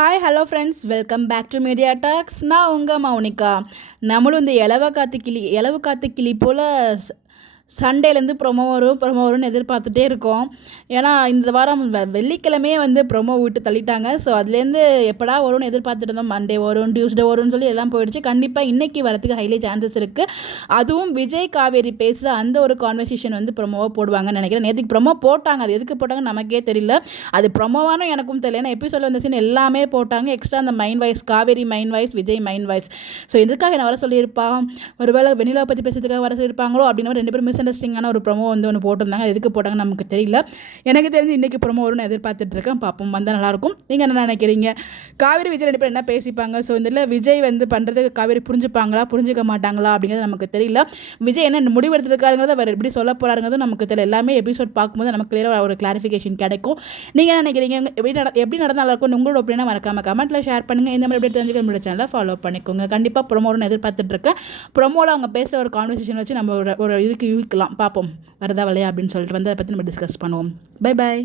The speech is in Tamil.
Hi hello friends, welcome back to media talks. நான் உங்கள் மௌனிகா. நம்மளும் இந்த இலவு காத்து கிளி போல் சண்டேலேருந்து ப்ரொமோ வரும்னு எதிர்பார்த்துட்டே இருக்கோம். ஏன்னா இந்த வாரம் வெள்ளிக்கிழமையே ப்ரொமோ விட்டு தள்ளிட்டாங்க. ஸோ அதுலேருந்து எப்படா வரும்னு எதிர்பார்த்துட்டு இருந்தோம். மண்டே வரும், டியூஸ்டே வரும்னு சொல்லி எல்லாம் போயிடுச்சு. கண்டிப்பாக இன்றைக்கி வரதுக்கு ஹைலி சான்சஸ் இருக்குது. அதுவும் விஜய் காவேரி பேசுகிற அந்த ஒரு கான்வர்சேஷன் ப்ரொமோவாக போடுவாங்கன்னு நினைக்கிறேன். நேற்றுக்கு ப்ரொமோ போட்டாங்க, அது எதுக்கு போட்டாங்கன்னு நமக்கே தெரியல. அது ப்ரொமோவானும் எனக்கும் தெரியல. ஏன்னா எபிசோடில் வந்த சீன் எல்லாமே போட்டாங்க. எக்ஸ்ட்ரா அந்த mind voice, Kaveri mind voice, Vijay mind voice. So இதுக்காக என்ன வர சொல்லியிருப்பான், ஒருவேளை வெண்ணிலா பற்றி பேசுறதுக்காக வர சொல்லியிருப்பாங்களோ அப்படின்னு ரெண்டு பேரும் மிஸ் அண்டர்ஸ்டாண்டிங்கான ஒரு ப்ரொமோ ஒன்று போட்டிருந்தாங்க. எதுக்கு போட்டாங்க நமக்கு தெரியல. எனக்கு தெரிஞ்சு இன்றைக்கி ப்ரொமோ வரும்னு எதிர்பார்த்துட்டு இருக்கேன். பார்ப்போம், வந்தால் நல்லாயிருக்கும். நீங்கள் என்ன நினைக்கிறீங்க? காவேரி விஜய் ரெண்டு பேரும் என்ன பேசிப்பாங்க? ஸோ இதில் விஜய் பண்ணுறது காவேரி புரிஞ்சுப்பாங்களா, புரிஞ்சுக்க மாட்டாங்களா அப்படிங்கிறது நமக்கு தெரியல. விஜய் என்ன முடிவு எடுத்துருக்காருங்கிறத அவர் எப்படி சொல்ல போகிறாருங்கிறது நமக்கு தெரியல. எல்லாமே எபிசோட் பார்க்கும்போது நமக்கு கிளியராக ஒரு கிளாரிஃபிகேஷன் கிடைக்கும். நீங்கள் என்ன நினைக்கிறீங்க? எப்படி நடந்தாலும் இருக்கும்? உங்களோட ஒப்பீனியனை மறக்காம கமெண்ட்டில் ஷேர் பண்ணுங்கள். இந்த மாதிரி எப்படி தெரிஞ்சுக்க நம்மளோட சேனலை ஃபாலோ பண்ணிக்கோங்க. கண்டிப்பாக ப்ரொமோன்னு எதிர்பார்த்துட்டு இருக்கேன். ப்ரொமோவில் அவங்க பேசுகிற ஒரு கான்வர்சேஷன் வச்சு நம்ம ஒரு இதுக்கு யூகிக்கலாம். பார்ப்போம் வருதா வலையா அப்படின்னு சொல்லிட்டு அதை பற்றி நம்ம டிஸ்கஸ் பண்ணுவோம். Bye bye.